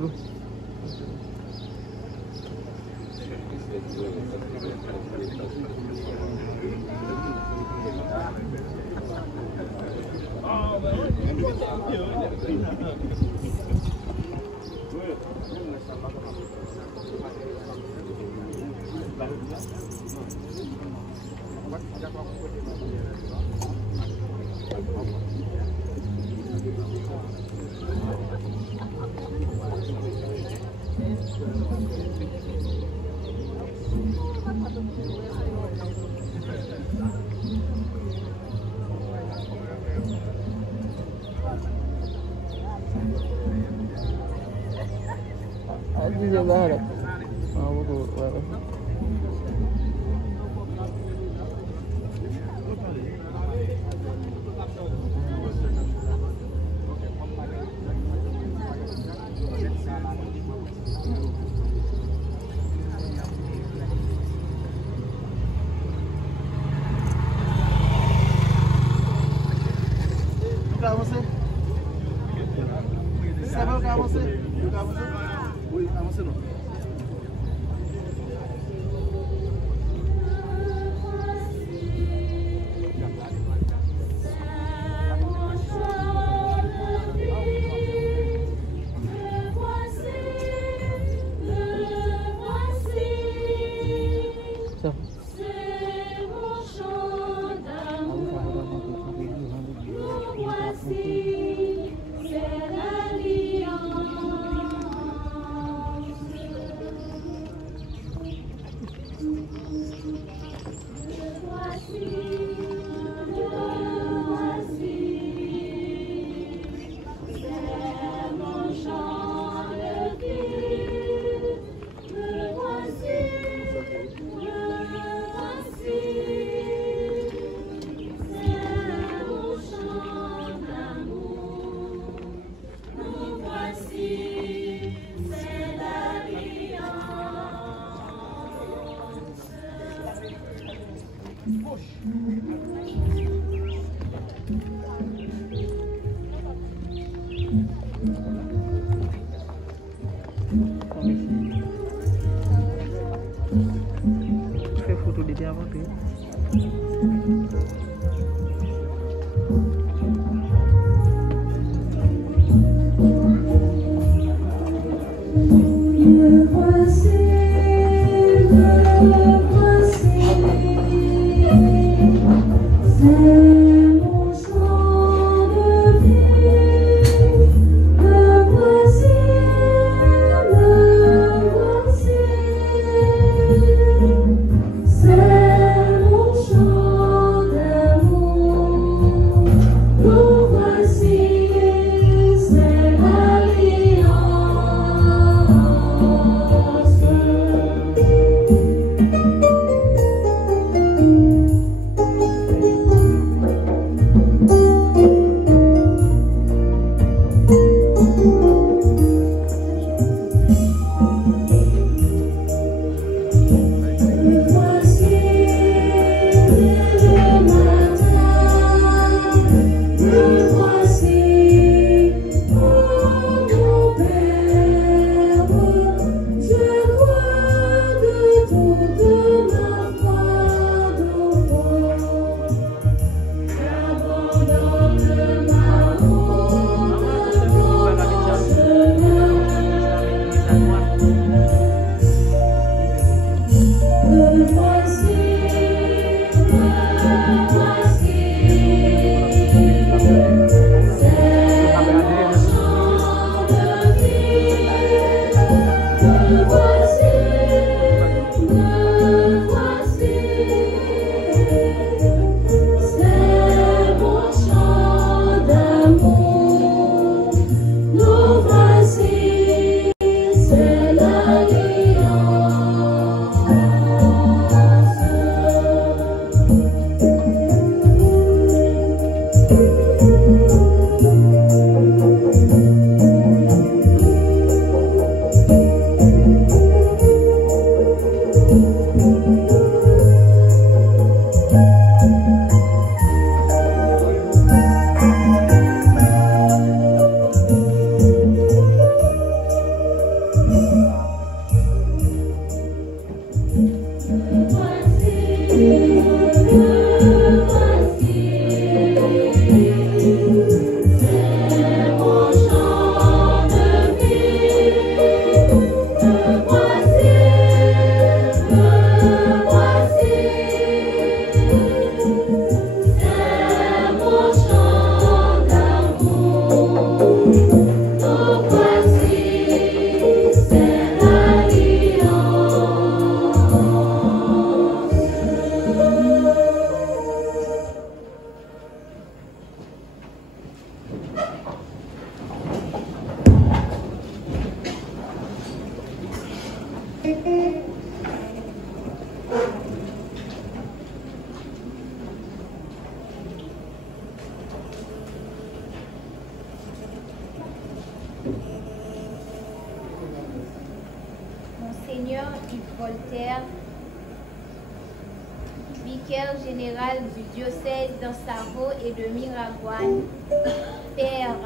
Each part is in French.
dulu. Aziz Allah harap. Bu da var. Avancez. Ça va avancer? Oui, avancez non. Fais photo de bien avant. Monseigneur Yves Voltaire, vicaire général du diocèse d'Ansaro et de Miragoâne, Père,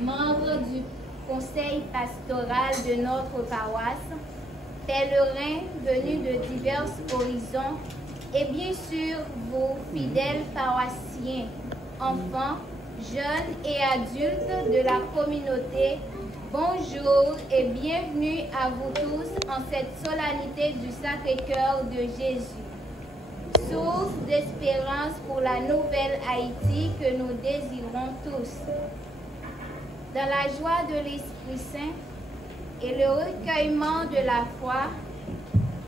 membre du conseil pastoral de notre paroisse, pèlerins venus de divers horizons et bien sûr vos fidèles paroissiens, enfants, jeunes et adultes de la communauté, bonjour et bienvenue à vous tous en cette solennité du Sacré-Cœur de Jésus. Source d'espérance pour la nouvelle Haïti que nous désirons tous. Dans la joie de l'Esprit Saint et le recueillement de la foi,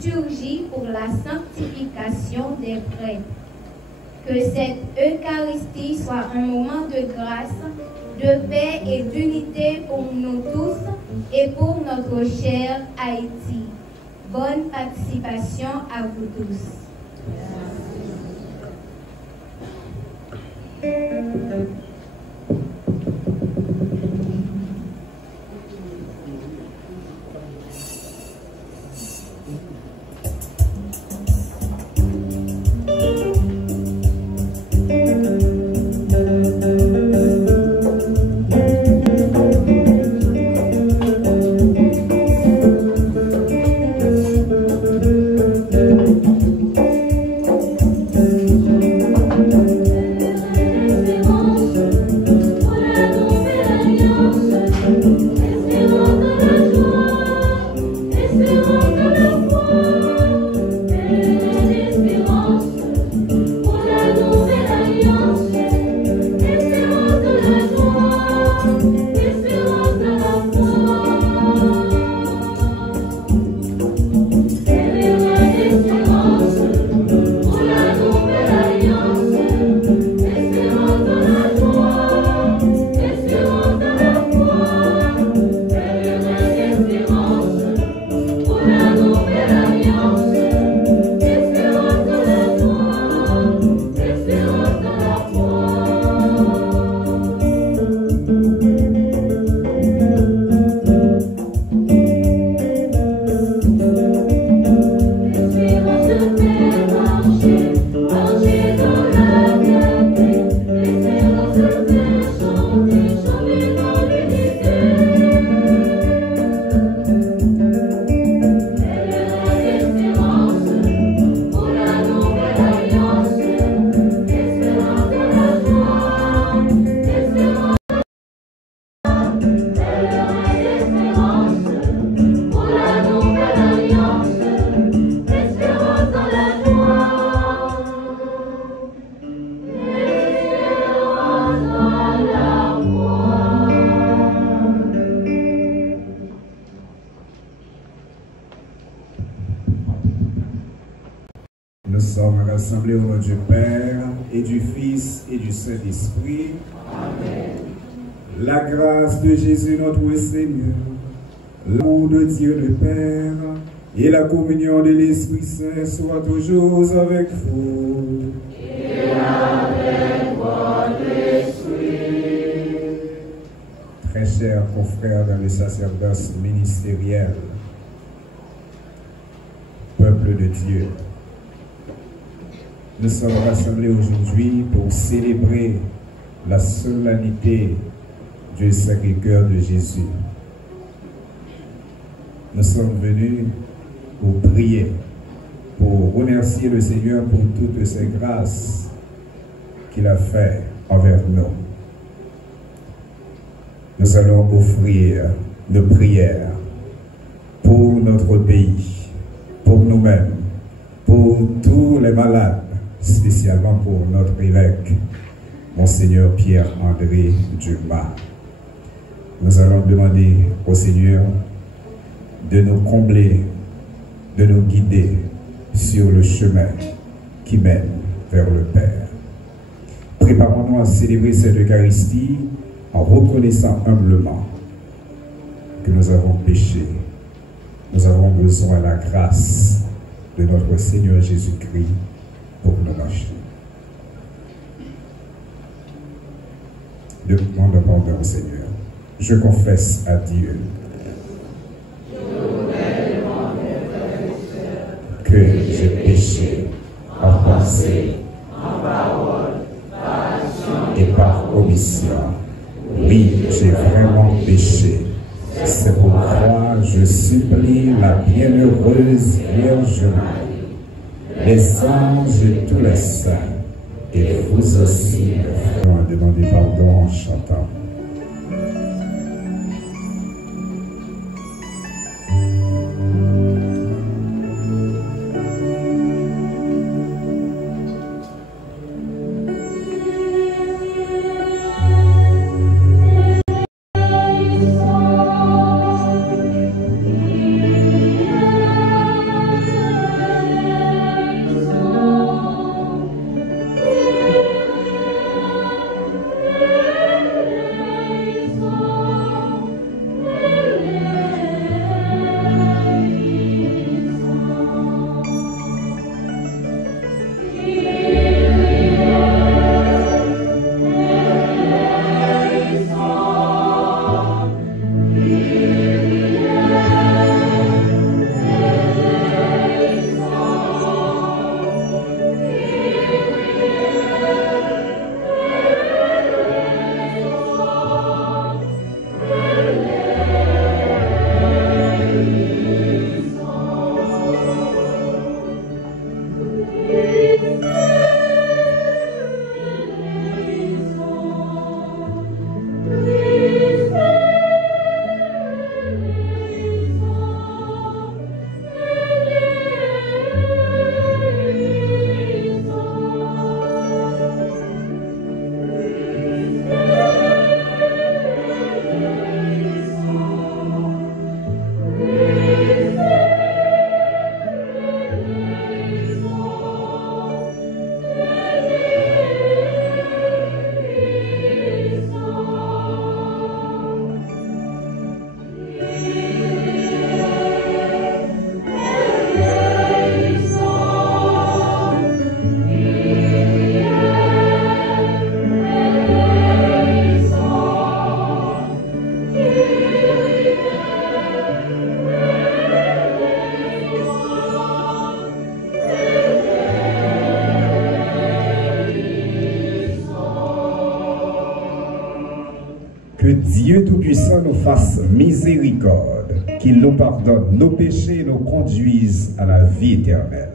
surgit pour la sanctification des prêtres. Que cette Eucharistie soit un moment de grâce, de paix et d'unité pour nous tous et pour notre cher Haïti. Bonne participation à vous tous. Nous sommes rassemblés au nom du Père, et du Fils, et du Saint-Esprit. Amen. La grâce de Jésus notre Seigneur, l'amour de Dieu le Père, et la communion de l'Esprit Saint soient toujours avec vous. Et avec votre esprit. Très chers confrères dans le sacerdoce ministériel, peuple de Dieu, nous sommes rassemblés aujourd'hui pour célébrer la solennité du Sacré-Cœur de Jésus. Nous sommes venus pour prier, pour remercier le Seigneur pour toutes ces grâces qu'il a faites envers nous. Nous allons offrir nos prières pour notre pays, pour nous-mêmes, pour tous les malades, spécialement pour notre évêque, Monseigneur Pierre-André Dumas. Nous allons demander au Seigneur de nous combler, de nous guider sur le chemin qui mène vers le Père. Préparons-nous à célébrer cette Eucharistie en reconnaissant humblement que nous avons péché. Nous avons besoin de la grâce de notre Seigneur Jésus-Christ pour nous marcher. Demande pardon au Seigneur. Je confesse à Dieu pensée, en parole, par action et par omission. Oui, j'ai vraiment péché. C'est pourquoi je supplie la bienheureuse Vierge Marie, les anges et tous les saints, et vous aussi, les frères, à demander pardon en chantant. Que Dieu Tout-Puissant nous fasse miséricorde, qu'il nous pardonne nos péchés et nous conduise à la vie éternelle.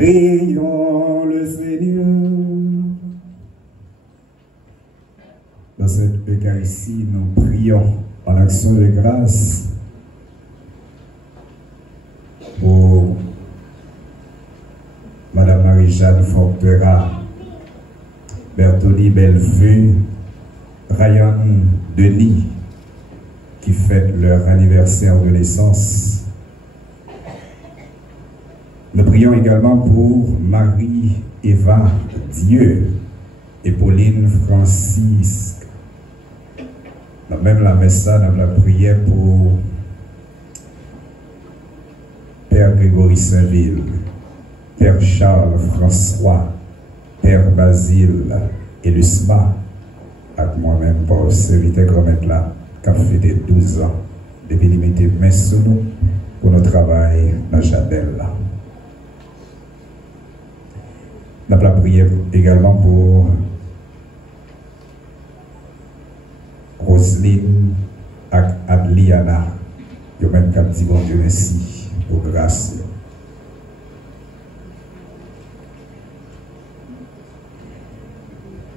Prions le Seigneur. Dans cette Eucharistie, nous prions en action de grâce pour Madame Marie-Jeanne Fortera, Bertoli Bellevue, Ryan Denis, qui fêtent leur anniversaire de naissance. Nous prions également pour Marie-Eva Dieu et Pauline Francis. Même la messe, nous la prière pour Père Grégory Saint-Ville, Père Charles François, Père Basile et Lusma, avec moi-même pour serviteur grand là, qui a fait des 12 ans, depuis limiter messe sur nous pour notre travail dans Chadelle. Nous avons la prière également pour Roselyne et Adliana. Yo même qu'à dit bon Dieu merci pour grâce.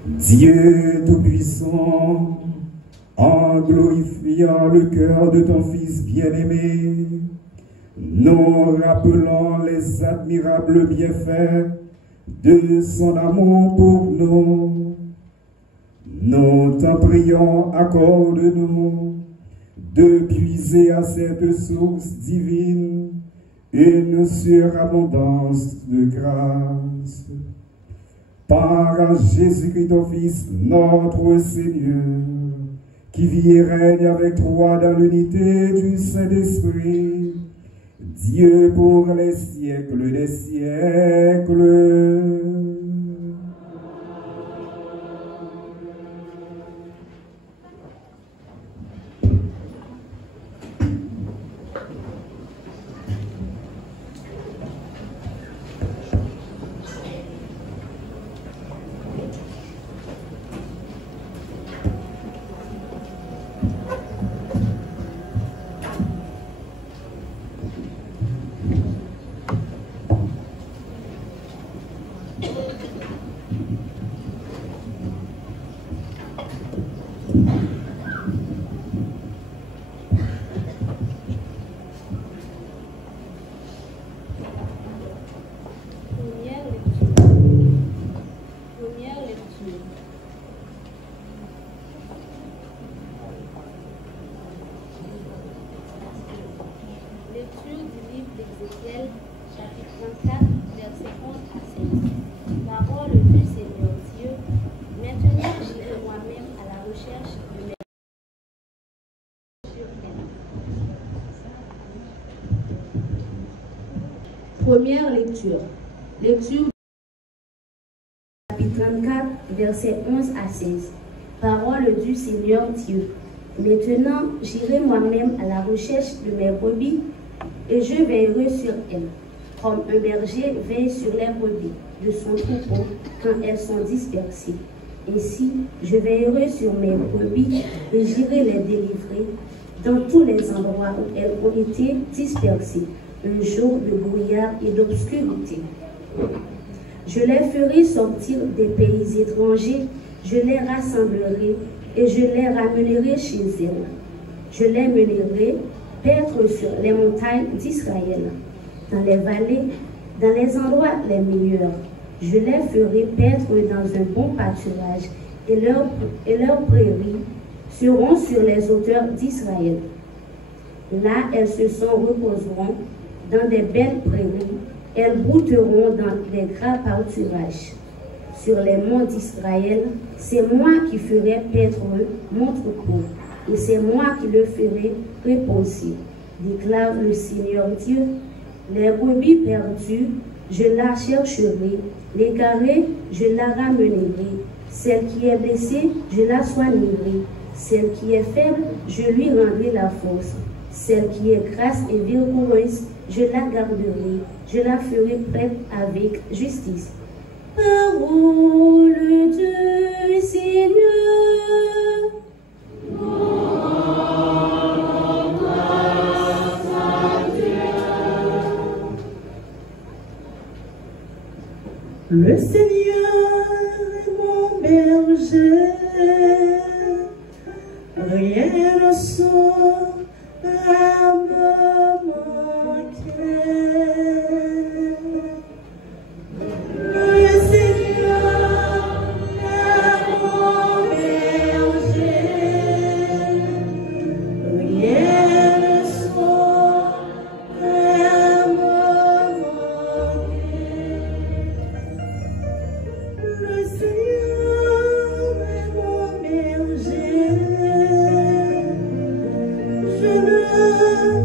Dieu Tout-Puissant, en glorifiant le cœur de ton Fils bien-aimé, nous rappelons les admirables bienfaits de son amour pour nous. Nous t'en prions, accorde-nous de puiser à cette source divine une surabondance de grâce. Par Jésus-Christ, ton Fils, notre Seigneur, qui vit et règne avec toi dans l'unité du Saint-Esprit, Dieu pour les siècles des siècles. Première lecture. Lecture 34, versets 11 à 16. Parole du Seigneur Dieu. Maintenant, j'irai moi-même à la recherche de mes brebis et je veillerai sur elles, comme un berger veille sur les brebis de son troupeau quand elles sont dispersées. Ainsi, je veillerai sur mes brebis et j'irai les délivrer dans tous les endroits où elles ont été dispersées, un jour de brouillard et d'obscurité. Je les ferai sortir des pays étrangers, je les rassemblerai et je les ramènerai chez elles. Je les mènerai paître sur les montagnes d'Israël, dans les vallées, dans les endroits les meilleurs. Je les ferai paître dans un bon pâturage et leurs prairies seront sur les hauteurs d'Israël. Là, elles se reposeront dans des belles prairies, elles brouteront dans les gras pâturages. Sur les monts d'Israël, c'est moi qui ferai paître mon troupeau, et c'est moi qui le ferai reposer, déclare le Seigneur Dieu. Les brebis perdues, je la chercherai, l'égarée, je la ramènerai, celle qui est blessée, je la soignerai, celle qui est faible, je lui rendrai la force, celle qui est grasse et vigoureuse, je la garderai, je la ferai prête avec justice. Parole du Seigneur. Le Seigneur est mon berger, rien ne saura me manquer. Le Seigneur est mon berger, rien ne saura me manquer. Le Seigneur est mon berger, je ne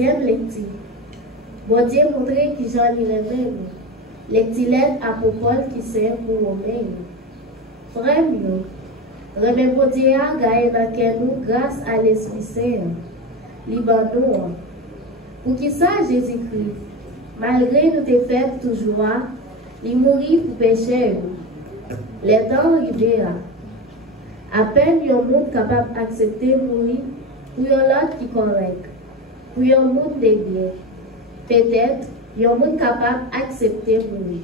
Deuxième lecture. Bon Dieu montré qui j'en irai même. Lectilette apopole qui sert pour Romain. Frère mieux. Remets bon Dieu à gagner dans nous grâce à l'Esprit Saint. Libanon. Pour qui ça Jésus-Christ, malgré nous te fait toujours, il mourit pour pécher. Les temps arrivés. À peine un monde capable d'accepter mourir pour un autre qui est correct. Pour un monde de bien. Peut-être un monde capable d'accepter mourir.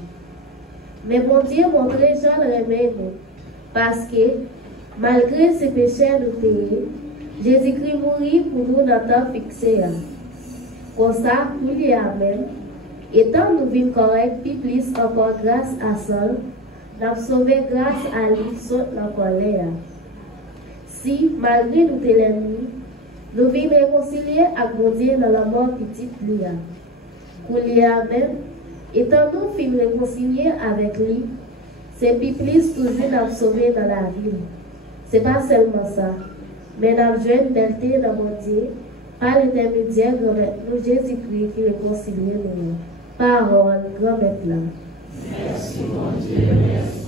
Mais bon Dieu montre Jean le remède. Parce que malgré ses péchés nous payés, Jésus-Christ mourit pour nous dans le temps fixé. Pour ça, nous y amen. Et tant nous vivons correct, puis plus encore grâce à ça, nous avons sauvé grâce à lui, saute la colère. Si, malgré nous l'ennemi, nous vivons réconciliés avec mon Dieu dans la mort petite lui. Pour lui amen, étant nous fin réconciliés avec lui, c'est plus toujours nous sauvé dans la vie. Ce n'est pas seulement ça, mais nous avons joué une belleté dans mon Dieu, par l'intermédiaire de nous Jésus-Christ qui réconcilie nous. Parole, grand maître là. Merci mon Dieu, merci.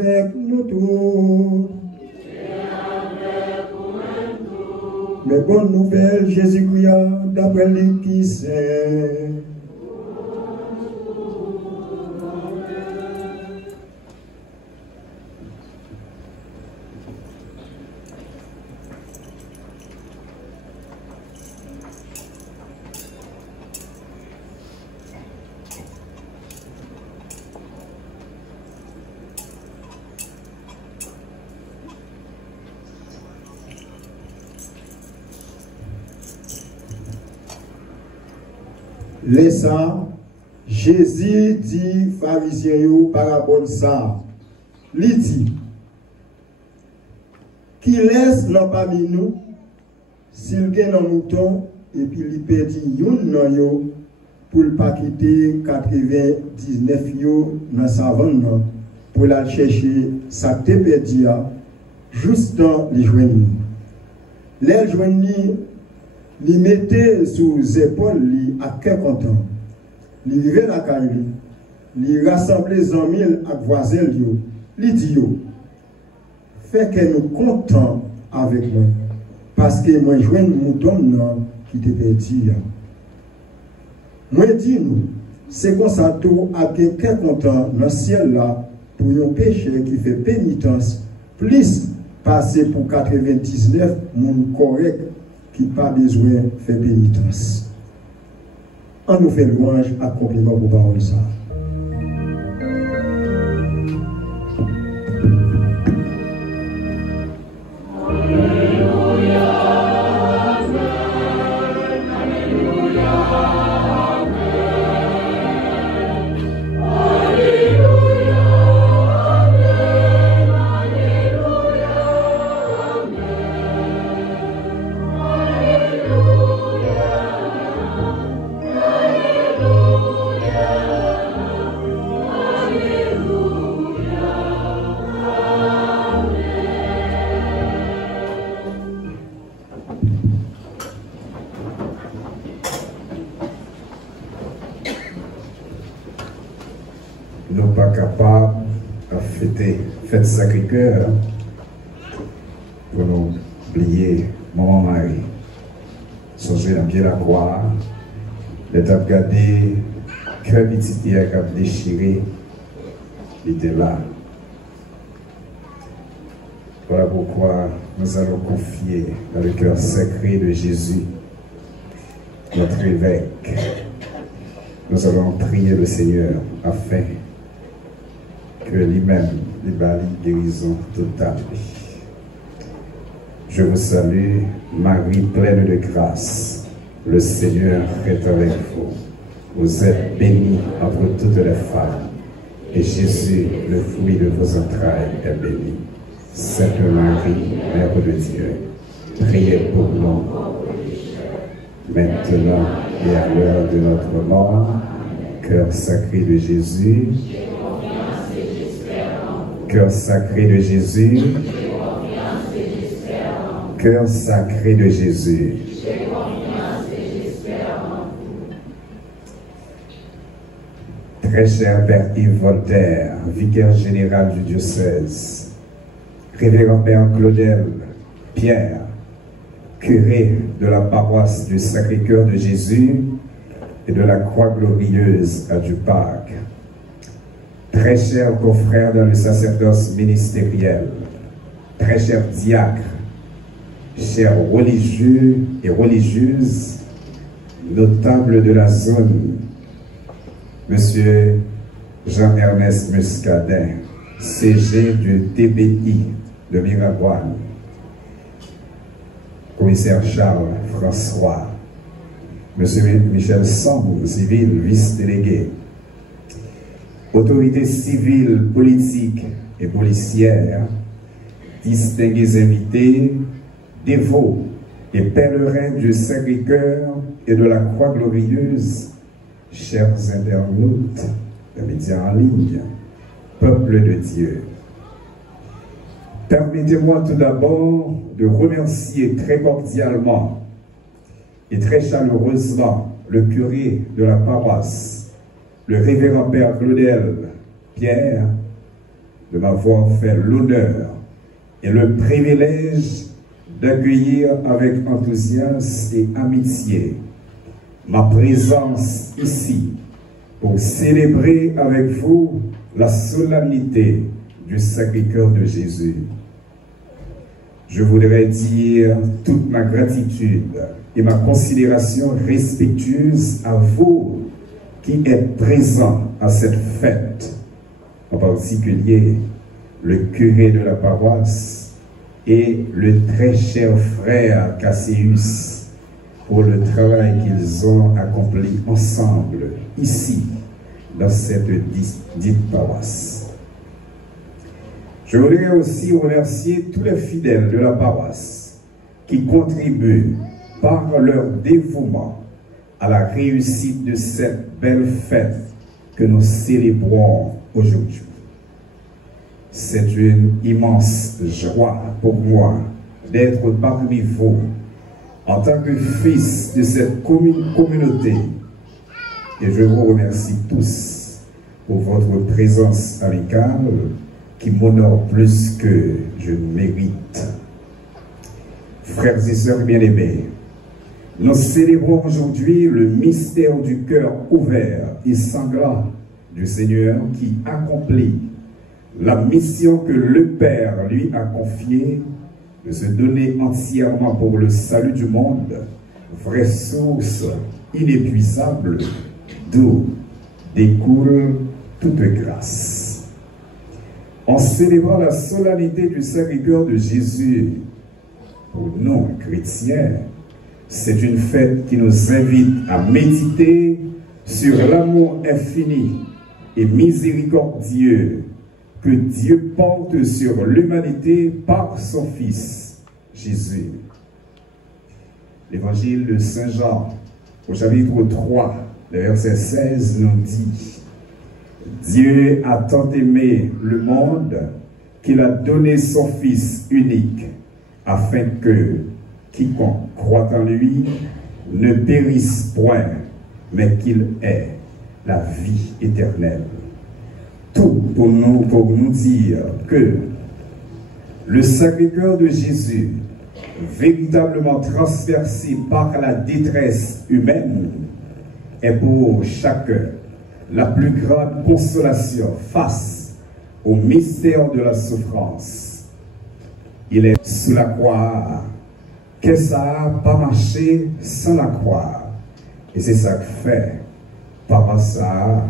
Avec nous tous. Mais bonne nouvelle, Jésus-Christ, d'après lui qui sait. Laissant, Jésus dit pharisiens parabole ça. Il dit, qui laisse l'homme parmi nous, s'il gagne un mouton, et puis il perdit une nan pour ne pas quitter 99 dans sa vente pour aller chercher sa perdu juste dans les joignées. Les joignées, il mettait sous les épaules à quel content. Il vivait la caille, il rassemblait les amis à voisins, il dit, fait que nous contents avec moi, parce que moi je un mouton qui te perdu. Moi dis nous, c'est comme ça tout à quelqu'un content dans le ciel là, pour un péché qui fait pénitence, plus passer pour 99 monde correct qui n'a pas besoin de faire pénitence. On nous fait louange à compliment pour parole ça. Alléluia. pas capable de fêter fête Sacré-Cœur pour nous oublier Maman Marie. Songer dans pied la croix, l'étape gardée, cœur petit pierre qui a déchiré, il était là. Voilà pourquoi nous allons confier dans le cœur sacré de Jésus notre évêque. Nous allons prier le Seigneur afin que lui-même lui balie guérison totale. Je vous salue, Marie pleine de grâce. Le Seigneur est avec vous. Vous êtes bénie entre toutes les femmes, et Jésus, le fruit de vos entrailles, est béni. Sainte Marie, Mère de Dieu, priez pour nous, maintenant et à l'heure de notre mort. Cœur sacré de Jésus, cœur sacré de Jésus, cœur sacré de Jésus. Très cher Père Yves Voltaire, vicaire général du diocèse, révérend Père Claudel Pierre, curé de la paroisse du Sacré-Cœur de Jésus et de la Croix Glorieuse à Duparc, très cher confrère dans le sacerdoce ministériel, très cher diacre, chers religieux et religieuses, notables de la zone, Monsieur Jean-Ernest Muscadin, CG du TBI de Miragoâne, commissaire Charles François, Monsieur Michel Sambou, civil vice-délégué, autorités civiles, politiques et policières, distingués invités, dévots et pèlerins du Sacré-Cœur et de la Croix Glorieuse, chers internautes de médias en ligne, peuple de Dieu. Permettez-moi tout d'abord de remercier très cordialement et très chaleureusement le curé de la paroisse, le révérend Père Claudel Pierre, de m'avoir fait l'honneur et le privilège d'accueillir avec enthousiasme et amitié ma présence ici pour célébrer avec vous la solennité du Sacré-Cœur de Jésus. Je voudrais dire toute ma gratitude et ma considération respectueuse à vous qui êtes présents à cette fête, en particulier le curé de la paroisse et le très cher frère Cassius, pour le travail qu'ils ont accompli ensemble, ici, dans cette dite paroisse. Je voudrais aussi remercier tous les fidèles de la paroisse qui contribuent par leur dévouement à la réussite de cette belle fête que nous célébrons aujourd'hui. C'est une immense joie pour moi d'être parmi vous en tant que fils de cette communauté. Et je vous remercie tous pour votre présence amicale qui m'honore plus que je ne mérite. Frères et sœurs bien-aimés, nous célébrons aujourd'hui le mystère du cœur ouvert et sanglant du Seigneur qui accomplit la mission que le Père lui a confiée de se donner entièrement pour le salut du monde, vraie source inépuisable d'où découle toute grâce. En célébrant la solennité du Sacré-Cœur de Jésus, pour nous chrétiens, c'est une fête qui nous invite à méditer sur l'amour infini et miséricordieux que Dieu porte sur l'humanité par son Fils, Jésus. L'évangile de Saint Jean, au chapitre 3, le verset 16, nous dit: Dieu a tant aimé le monde qu'il a donné son Fils unique, afin que quiconque croit en lui ne périsse point, mais qu'il ait la vie éternelle. Tout pour nous dire que le Sacré-Cœur de Jésus, véritablement transpercé par la détresse humaine, est pour chacun la plus grande consolation face au mystère de la souffrance. Il est sous la croix. Que ça n'a pas marché sans la croix. Et c'est ça que fait. Par ça,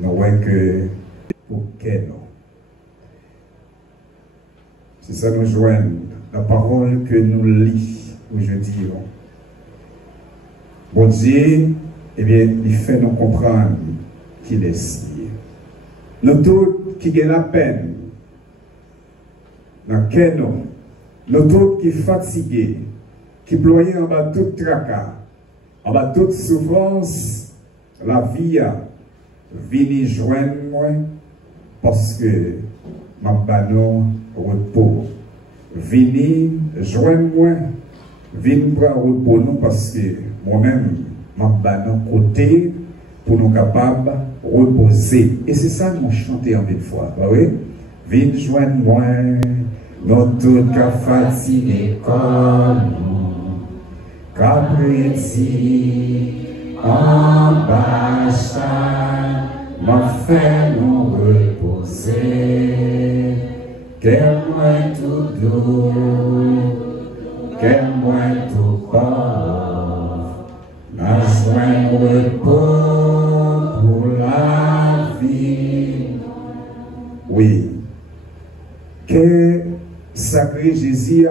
nous voyons que pour quel nom. C'est ça nous joignons. La parole que nous lisons aujourd'hui. Bon Dieu, eh bien, il fait nous comprendre qu'il est si. Nous tous qui gagnent la peine, dans quel nom, nous tous qui fatigués, qui ployaient en bas toute tracas, en bas toute souffrance, la vie a venu joindre moi parce que ma banon repos. Vini joindre moi, vini prendre repos nous parce que moi-même, ma banon côté pour nous capables de reposer. Et c'est ça que nous chantons en 1000 fois. Oui? Vini joindre moi, nous tous qu'à fatiguer comme nous, qu'à prier en bas, m'a fait nous reposer. Quel moins tout doux, quel moins tout pauvre, n'a joint repos pour la vie. Oui, que sacré Jésus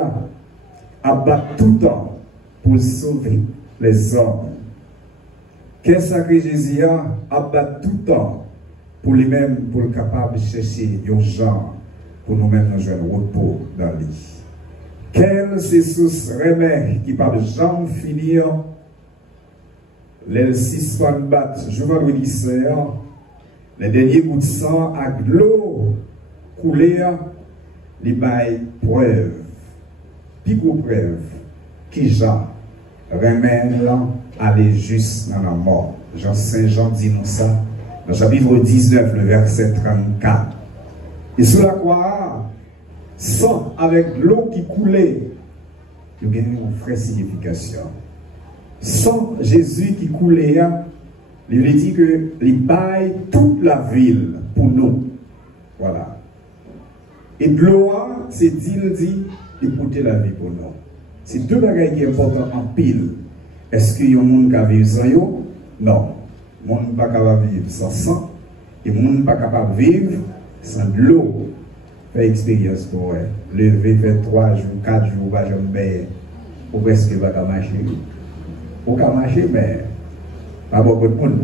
a battu tout temps pour sauver les hommes. Que sacré Jésus a battu tout temps pour lui-même, pour le capable de chercher un genre. Pour nous-mêmes nous jouer un repos dans le lit. Quelle sous remède qui par jamais finir, les 6 fois battent, je vois le lycéen, les derniers gouttes de sang à l'eau coulée, les bails preuve, picot preuve, qui Jean remède aller juste dans la mort. Jean Saint Jean dit nous ça, dans chapitre 19, le verset 34. Et sous la croix, sang avec l'eau qui coulait, il y a une vraie signification. Sang Jésus qui coulait, il dit que il baille toute la ville pour nous. Voilà. Et de l'eau, c'est dit, écouter la vie pour nous. C'est deux bagages qui sont importants en pile. Est-ce qu'il y a un monde qui a vécu sans eux? Non. Le monde n'est pas capable de vivre sans sang. Et le monde n'est pas capable de vivre sans de l'eau. Fait expérience pour eux. Lever, faire 3 jours, 4 jours, pas jamais. Ou presque pas marcher. Ou pas marcher, mais pas beaucoup de monde.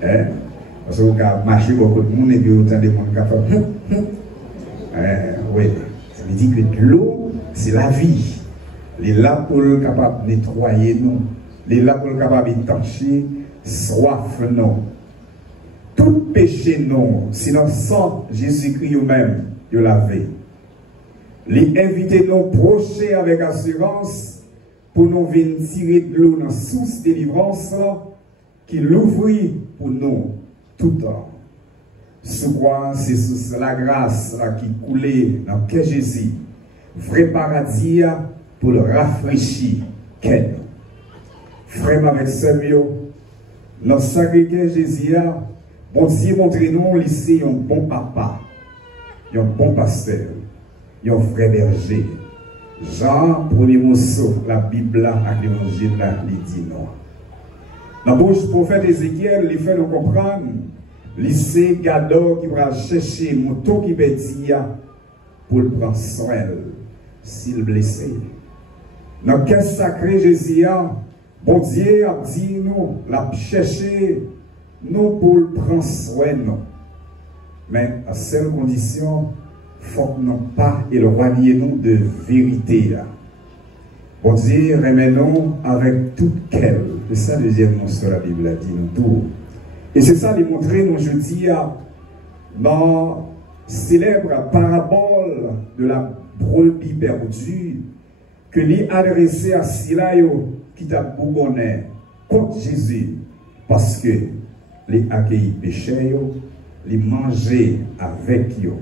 Parce que vous pouvez marcher beaucoup de monde et puis autant de monde qui font. Oui. Ça veut dire que l'eau, c'est la vie. Les là pour le capable de nettoyer nous. Les là pour le capable d'étancher soif nous. Tout péché non, sinon sans Jésus-Christ lui-même, il lavé. Les inviter nous procher avec assurance pour nous venir tirer de l'eau dans la source de délivrance qui l'ouvre pour nous tout le temps. Ce quoi, c'est sous la grâce là, qui coulait dans le cœur de Jésus. Vrai paradis pour le rafraîchir. Quel? Frère avec Samuel, dans le sacré Jésus, bon Dieu montre-nous lycée un bon papa, un bon pasteur, un vrai berger. Jean, premier morceau, la Bible avec l'évangile, il dit non. Dans la bouche du prophète Ézéchiel, il fait nous comprendre, lycée Gado qui va chercher moto qui va dire pour le prendre soin s'il blessé. Dans le cas sacré Jésus, bon Dieu a dit nous, l'a cherché nous pour le prendre soin nous. Mais à seule condition, il faut que nous pas éloigner nous de vérité. Bon Dieu remet nous avec toute quelle. C'est ça le deuxième nom sur la Bible a dit nous tout. Et c'est ça de montrer nous jeudi dans célèbre parabole de la brebis perdue que lui adressé à Silayo qui t'a bougonné contre Jésus parce que les accueillis péchés, les manger avec eux.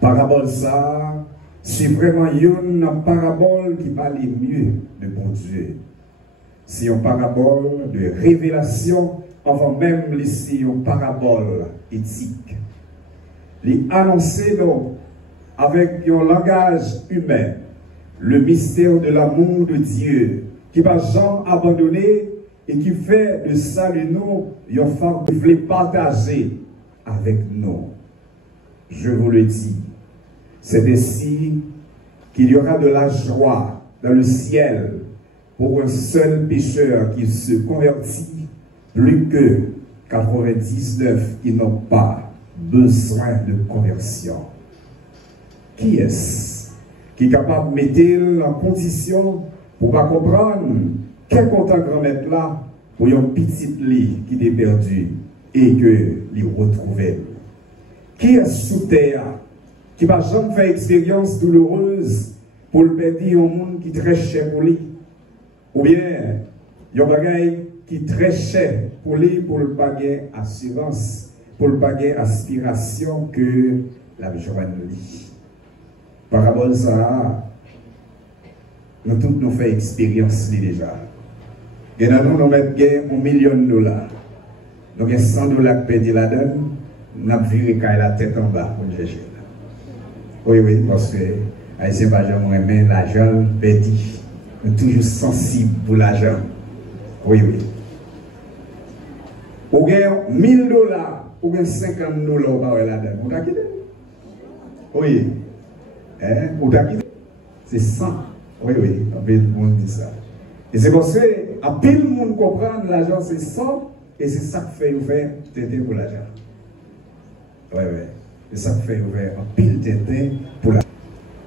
Parabole ça, c'est vraiment une parabole qui parle mieux de bon Dieu. C'est une parabole de révélation avant même laisser une parabole éthique. Les annoncer donc avec un langage humain le mystère de l'amour de Dieu qui va jamais abandonner et qui fait de salut nous une femme qui voulait partager avec nous. Je vous le dis, c'est ainsi qu'il y aura de la joie dans le ciel pour un seul pécheur qui se convertit, plus que 99 qui n'ont pas besoin de conversion. Qui est-ce qui est capable de mettre en condition pour pas comprendre quel content grand-mère là pour un petit lit qui est perdu et que l'y retrouver? Qui est sous terre qui va jamais faire expérience douloureuse pour le perdre un monde qui est très cher pour lui? Ou bien, il y a un bagage qui est très cher pour lui, pour le paguer assurance, pour le paguer aspiration que la joie de lui. Parabole ça, nous tous nous faisons expérience déjà. Et nous mettons $1 million. Donc, $100 que perdu la donne, nous avons viré la tête en bas pour nous chercher. Oui, oui, parce que Haïtien pas jamais aimer l'argent perdu. Nous sommes toujours sensibles pour l'argent. Oui, oui. Ou bien $1000, ou bien $50 par la donne. Vous avez quitté? Oui. Hein? Ou t'as quitté? C'est 100. Oui, oui, un peu de monde dit ça. Et c'est parce que, à pile de monde comprend l'argent c'est 100, et c'est ça qui fait ouvrir t'aider pour l'argent. Oui, oui. C'est ça qui fait ouvrir un pile t'aider pour l'argent.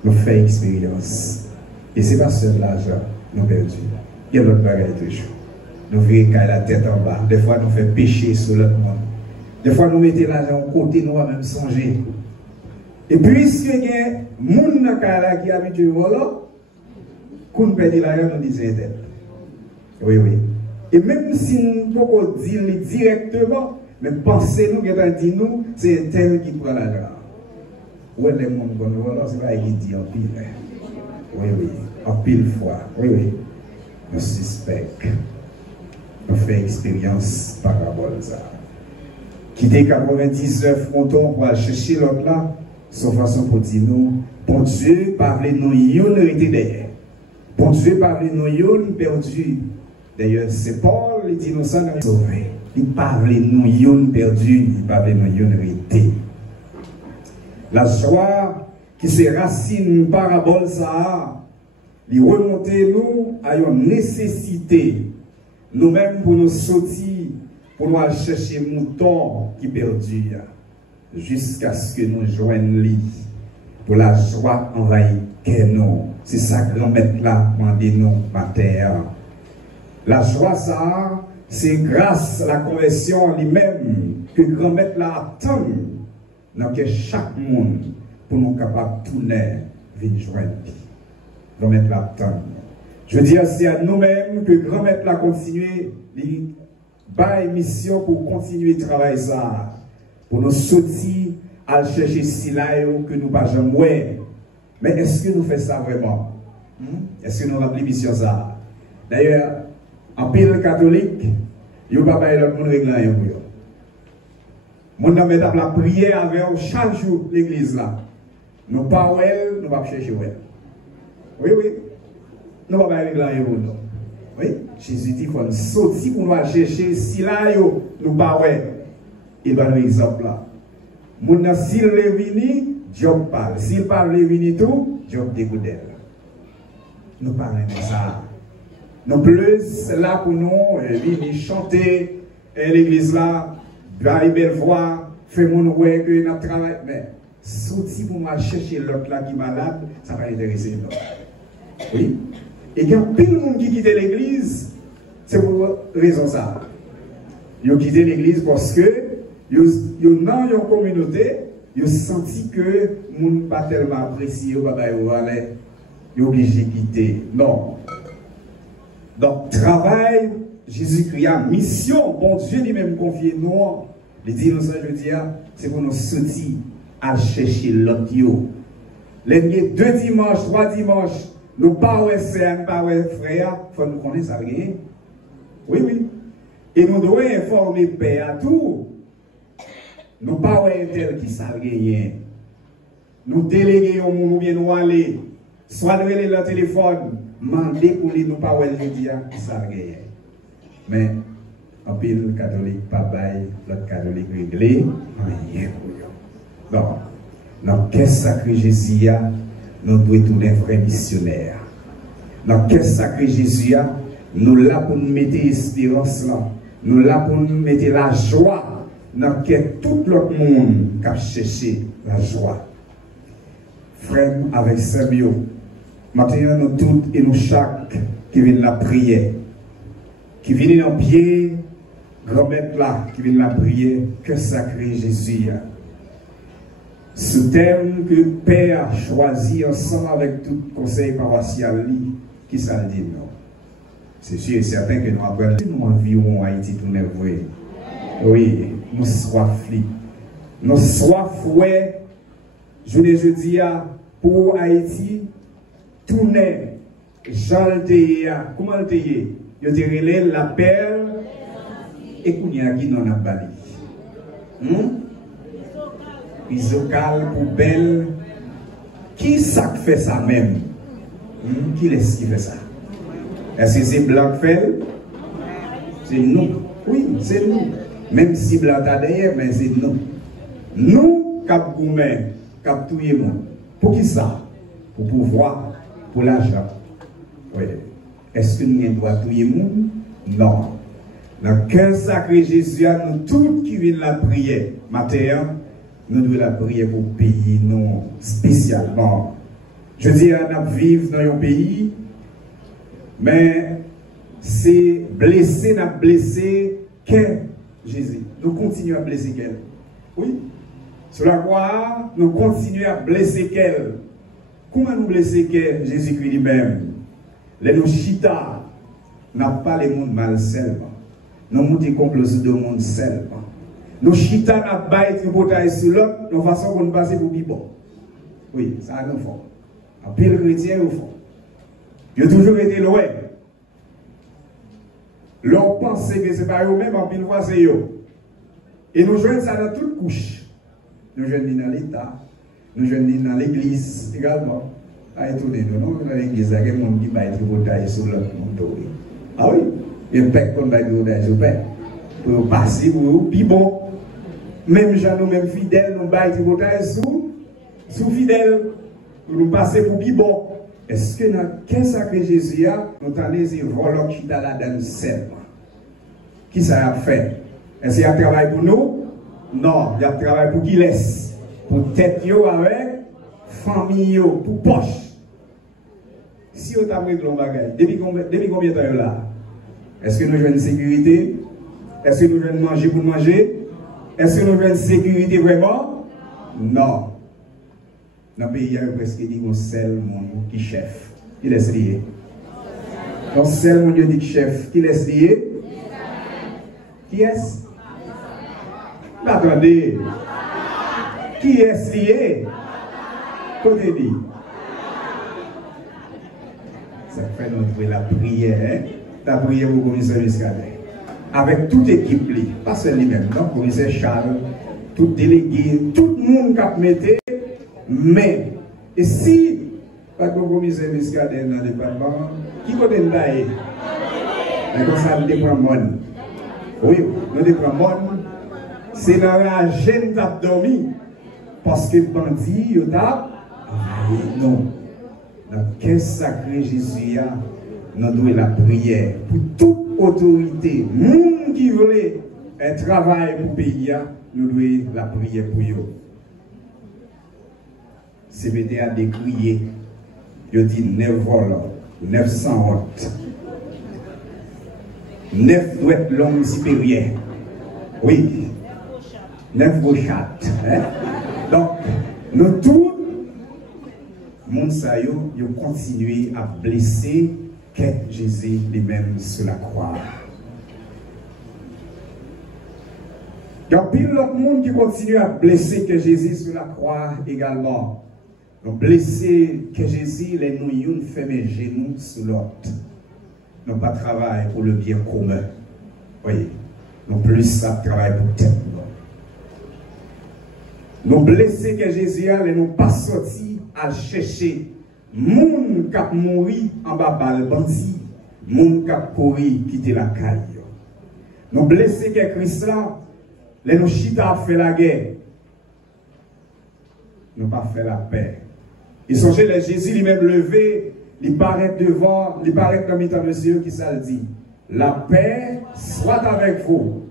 Nous faisons expérience. Et c'est pas seul l'argent, nous perdons. Il y a d'autres bagages toujours. Nous vivons la tête en bas. Des fois, nous faisons pécher sur l'autre monde. Des fois, nous mettons l'argent au côté, nous allons même songer. Et puisque il y a des gens qui habitent au volant, quand nous perdons l'argent, nous disons tel. Oui, oui. Et même si nous ne pouvons pas dire directement, mais pensez-nous que dit nous, c'est tel qui prend l'argent. Où est le monde qui nous volant, c'est pas qu'il dit en pile. Oui, oui. En pile fois. Oui, oui. Nous suspectons. Nous faisons expérience parabole ça. Quitter 99 montons pour aller chercher l'autre là, sans façon pour dire nous, bon Dieu, parlez-nous, yon était derrière. Bon Dieu, parlez-nous, yon perdu. D'ailleurs, c'est Paul, il dit nous ça dans sauvé. Il parlez-nous, yon perdu, il parlez-nous, yon était. La joie qui se racine parabole ça, il remonte nous à une nécessité. Nous-mêmes pour nous sortir, pour nous aller chercher mouton qui perdu, jusqu'à ce que nous joignions lui, pour la joie envahir nous. C'est ça que grand-mère là demandé nous matin. La joie ça, c'est grâce à la conversion en lui-même que grand-mère là attend dans que chaque monde pour nous capables de tourner venir joindre. Grand-mère là attend. Je veux dire, c'est à nous-mêmes que grand-mère l'a continué, la mission pour continuer de travailler ça, pour nous sortir à chercher si là que nous pas jamais. Mais est-ce que nous faisons ça vraiment? Est-ce que nous avons mission ça? D'ailleurs, en pile catholique, il n'y a pas l'autre monde réglant pour eux. Mon homme est à la prière avec chaque jour l'église là. Nous pas nous pas chercher elle. Oui, oui. Nous ne pouvons pas régler pour nous. Oui, Jésus dit qu'il faut nous sortir pour nous chercher. Si là, nous ne pas il va nous exemple là. Mon s'il est venu, Job parle. S'il parle venu tout, Job dégoûte d'elle. Nous parlons de ça. Nous plus là pour nous, venir chanter l'église là, garder belle voix, faire mon ouais que nous travaillons. Mais sortir pour nous chercher l'autre là qui est malade, ça va intéresser nous. Oui. Et il y a plein de monde qui quitte l'église, c'est pour raison ça. Ils ont quitté l'église parce que ils ont dans une communauté, ils ont senti que les gens ne sont pas tellement appréciés, ils sont obligés de quitter. Non. Donc, travail, Jésus-Christ a mission, bon Dieu lui-même confié nous, Il dit, nous, ça, je dis, c'est pour nous sortir à chercher l'autre. Les 2 dimanches, 3 dimanches, nous pas ouais frère, pas ouais frère, il faut nous connaître ça. Oui, oui. Et nous devons informer Père à tout. Nous pas ouais tel qui savent rien. Nous déléguons, nous bien nous aller, soit nous aller le téléphone, demander pour les nous pas ouais le dire qui savent rien. Mais, en pile catholique, pas bail, l'autre catholique réglé, rien pour eux. Donc, dans quel sacré Jésus, nous devons tourner vrai missionnaire. Dans quel sacré Jésus, nous là pour nous mettre l'espérance là. Nous là pour nous mettre la joie dans quel tout l'autre monde qui a cherché la joie. Frère, avec Samuel, maintenant nous toutes et nous chaque qui viennent la prière, qui viennent en pied, grand-mère là, qui viennent la prière, que sacré Jésus. Ce thème que Père a choisi ensemble avec tout le conseil paroissial, qui ça le dit, non? C'est sûr et certain que nous apprenons, nous environ Haïti tout neuf. Oui, nous soif. Nous soif, ouais, je dis, pour Haïti, tout neuf. Jean le comment le teye? Je dirais la perle, et qu'on y a qui n'en a pas dit. Isocal, poubelle. Qui ça fait ça même? Qui est-ce qui fait ça? Est-ce que c'est blanc qui fait? C'est nous. Oui, c'est nous. Même si blanc est derrière, mais c'est nous. Nous, cap gourmet, cap tout le monde. Pour qui ça? Pour pouvoir, pour l'argent. Oui. Est-ce que nous doit tout le monde? Non. Dans le cœur sacré Jésus, nous tous qui viennent la prière, matin, nous devons la prier pour payer nous spécialement. Je dis, nous vivons dans un pays, mais c'est blessé, nous blessé qu'est Jésus. Nous continuons à blesser qu'elle. Oui. Sur la croix, nous continuons à blesser qu'elle. Comment nous blesser qu'elle, Jésus-Christ lui-même? Les nous chita, n'a pas les mondes mal seulement. Nous montons complosés de monde seulement. Nos chita n'a pas été bataille sur l'autre, de façon qu'on passe pour Bibo. Oui, ça a un fond. Un pile chrétien au fond. Il a toujours été loin. L'on pense que ce n'est pas eux-mêmes, en pile fois c'est eux. Et nous jouons ça dans toutes couches. Nous jouons dans l'État, nous jouons dans l'Église également. À étonner, nous, dans l'Église, il y a des gens qui ont été bataille sur l'autre monde. Ah oui, il y a des gens qui ont été bataille sur l'autre. Pour passer pour eux, puis bon. Même gens, nous, même fidèles, nous baillons sous fidèles, pour nous passer pour bibon. Est-ce que dans quel sacré Jésus a, nous avons des volants qui sont là dans le sel? Qui ça a fait? Est-ce qu'il y a un travail pour nous? Non, il y a un travail pour qui laisse? Pour tête avec famille, pour poche. Si on t'a pris de l'embagage, depuis combien de temps là? Est-ce que nous avons une sécurité? Est-ce que nous avons manger pour manger? Est-ce que nous avons une sécurité vraiment? Non. Dans le pays, il y a presque dit un seul monde qui chef. Qui laisse lier? Un seul monde qui chef. Qui laisse lier? Qui est-ce? Attendez. Qui est lié? Côté dit. Ça fait notre la prière. Hein? La prière au commissaire Muscadet. Avec toute équipe, pas seul lui-même, non, commissaire Charles, tout délégué, tout le monde qui a metté, mais, et si, pas de commissaire Muscadet dans le département, qui connaît le taille? Mais comme ça, nous dépend monde. Oui, nous dépend monde. C'est dans la gêne t'a dormi, parce que bandit, il t'a non. Dans quel sacré Jésus a, nous devons la prière pour toute autorité, monde qui voulait un travail pour le pays, nous devons la prière pour eux. CBD a décrié, il dit 9 vols, 900 hontes, 9 doit être l'homme supérieur. Oui, 9 brochates. Hein? Donc, nous tous, monde ça yo continuer à blesser qu'est Jésus lui-même sur la croix. Il y a pile d'autres monde qui continue à blesser que Jésus sur la croix également. Donc blesser que Jésus, les nous fait mes genoux sur l'autre. Nous pas travail pour le bien commun. Voyez, nous plus ça travail pour tête. Nous blesser que Jésus a, et nous pas sorti à chercher moun qui a mouru en bas balle bandit, moun qui a couru quitter la caille. Nous blesser que Christ là, les nous chita fait la guerre. Nous pas fait la paix. Et songez, les Jésus lui-même levé, il paraît devant, il paraît comme étant monsieur qui ça le dit. La paix soit avec vous.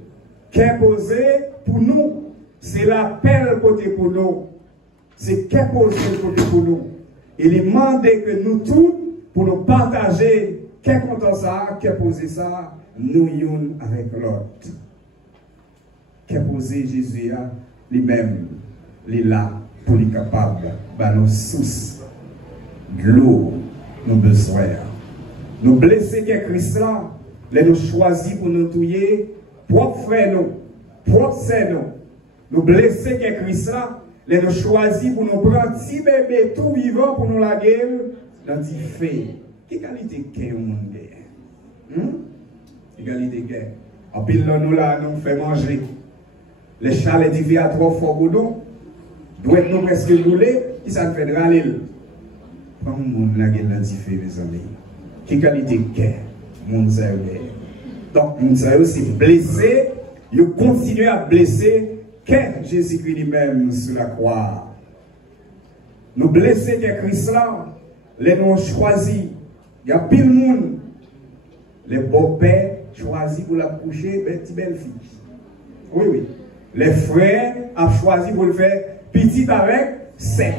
Qu'est posé pour nous? C'est la paix le côté pour nous. C'est qu'est posé le côté pour nous. Il est demandé que nous tous, pour nous partager, qu'est content ça, qu'est posé ça, nous yon avec l'autre. Qu'est posé Jésus lui-même, il est là pour les capables, bah nos sources, de l'eau, nos besoins. Nous blesser qu'est Christ là, les nous choisis pour nous touiller, propre frère nous, propre sœur nous. Nous blesser qu'est Christ là, les nous choisis pour nous prendre petit bébé tout vivant pour nous la gueule, dans des faits. Quelle qualité qu'est un monde gagne? Égalité gagne. En pile nous là, nous fait manger. Les chats les divers à trop fort pour nous. Doit nous presque rouler, qui ça fait de râler. Pas un monde la gueule dans des faits, mes amis. Quelle qualité qu'est? Monde ça donc, nous sommes aussi blessés, nous continuons à blesser qu'est Jésus-Christ lui-même sur la croix. Nous blessés qu'est Christ là, les nous choisis. Il y a pile de monde. Les beaux-pères choisis pour la coucher, petite belle fille. Oui, oui. Les frères ont choisi pour le faire petite avec sœur.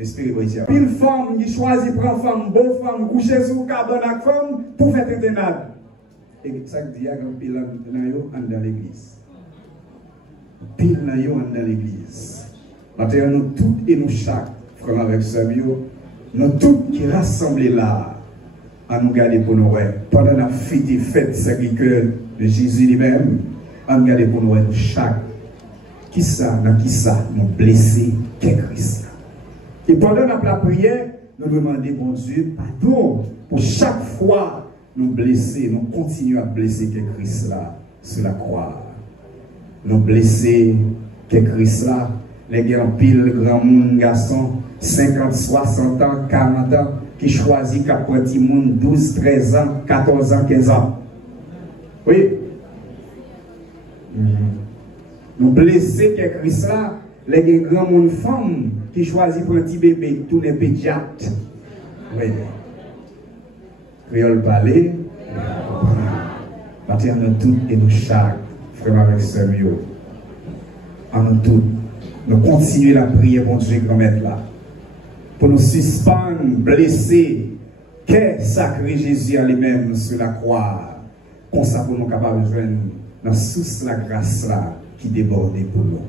Espérez-moi ici. Pile femme qui choisit prendre femme, beau femme, coucher sur le cabane avec femme pour faire téténade. Et ça dit, il y a un pile dans l'église. Pile dans l'église. Maintenant, nous tous et nous chaque, frère avec Samuel, nous tous qui rassemblés là, à nous garder pour nous, pendant la fête Sacré-Cœur de Jésus lui-même, à nous garder pour nous, chaque, qui ça, nous blessés, qu'est Christ. Et pendant la prière, nous demandons, bon Dieu, pardon, pour chaque fois, nous blesser, nous continuons à blesser que Christ là, sur la croix. Nous blesser que Christ là, les grands pile, grand monde, garçon, 50, 60 ans, 40 ans, qui choisit qu'à petit monde, 12, 13 ans, 14 ans, 15 ans. Oui. Nous blesser que Christ là, les grands monde femmes, qui choisit pour un petit bébé, tous les pédiatres. Oui. Créole parler. Maintenant, nous tous et nous chaque, frère avec Samuel. En nous tous, nous continuons la prière pour Dieu grand maître là. Pour nous suspendre, blesser, qu'est sacré Jésus à lui-même sur la croix. Comme ça, pour nous capables de joindre dans sous la grâce là qui déborde pour nous.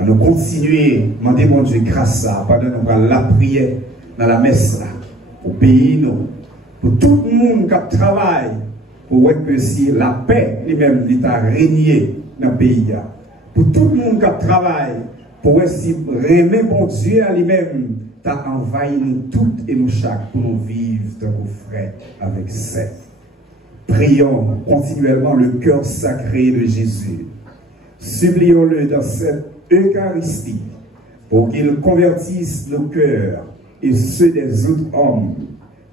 Nous continuer, demander mon Dieu grâce à pendant nous la prière dans la messe là, pour pays nous, pour tout le monde qui travaille, pour que si la paix lui-même l'État régné dans le pays, pour tout le monde qui travaille, pour si remet mon Dieu à lui-même, t'as envahi nous toutes et nous chaque pour nous vivre dans vos frères avec ça. Prions continuellement le cœur sacré de Jésus. Supplions-le dans cette Eucharistie pour qu'il convertisse nos cœurs et ceux des autres hommes,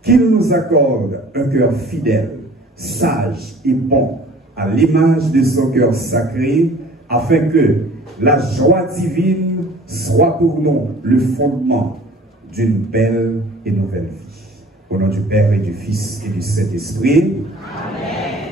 qu'il nous accorde un cœur fidèle, sage et bon à l'image de son cœur sacré, afin que la joie divine soit pour nous le fondement d'une belle et nouvelle vie. Au nom du Père et du Fils et du Saint-Esprit. Amen.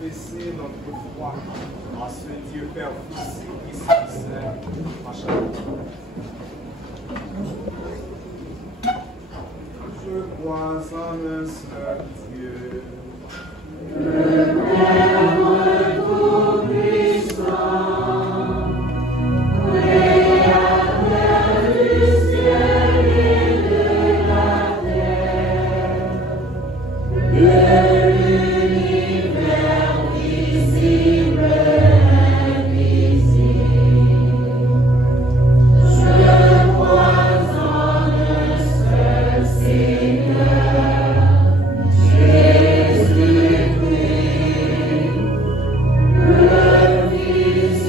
confesser notre foi en ce Dieu Père, Fils et Saint. Je crois en un seul Dieu, le Père Tout-Puissant, Créateur du ciel et de la terre, de l'univers visible et invisible. Je crois en un seul Seigneur, Jésus-Christ, le Fils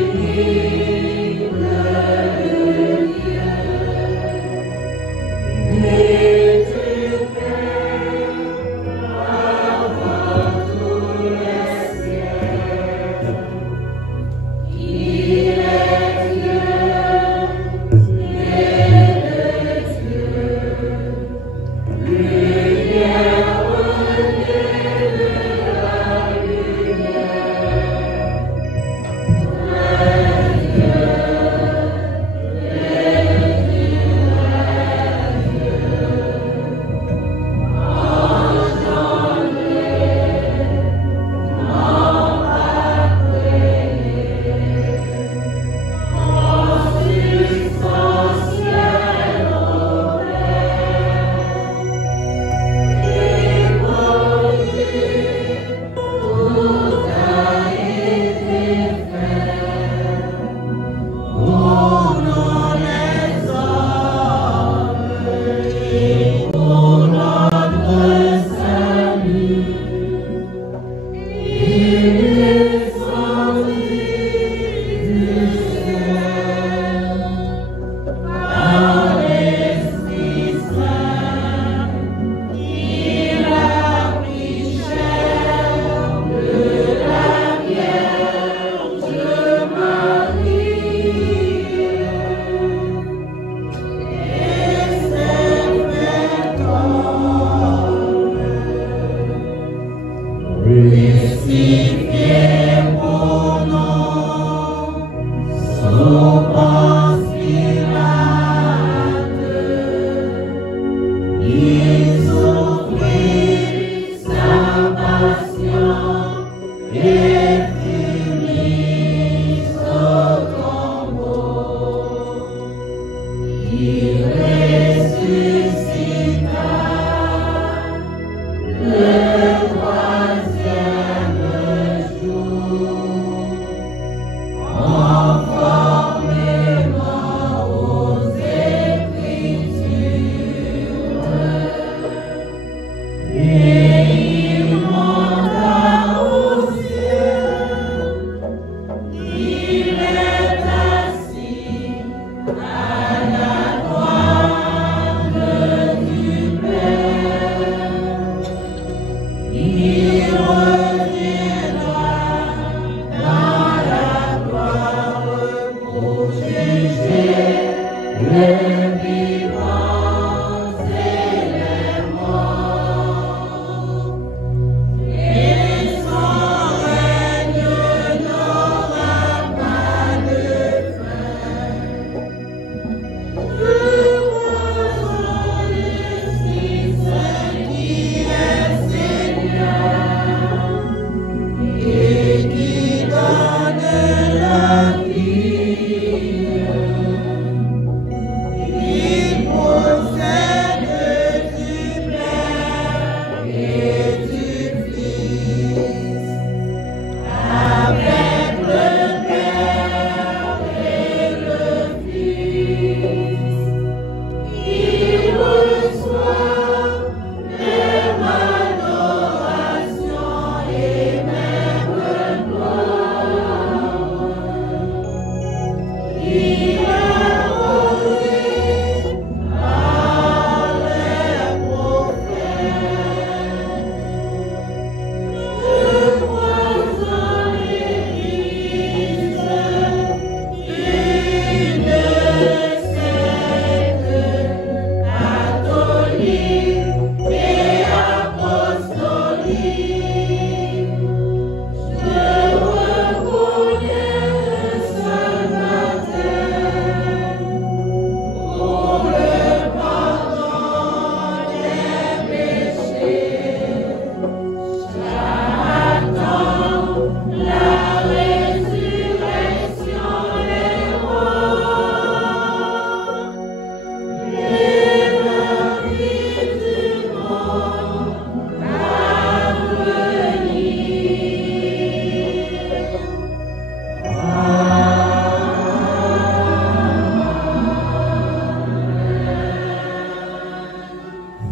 unique de Dieu, né du Père avant tous les siècles. Il est Dieu, né de Dieu, lumière née de la lumière, vrai Dieu, substantiel au tout a été fait pour nous les hommes et pour notre salut. Il est sorti du ciel par l'Esprit Saint. Il a pris chair de la Vierge Marie et s'est fait homme, crucifié pour nous sous Ponce Pilate. Il souffrit sa passion et fut mis au tombeau. Il ressuscita le troisième jour, conformément aux Écritures. Et il monta au ciel. Il est assis à la droite du Père. Il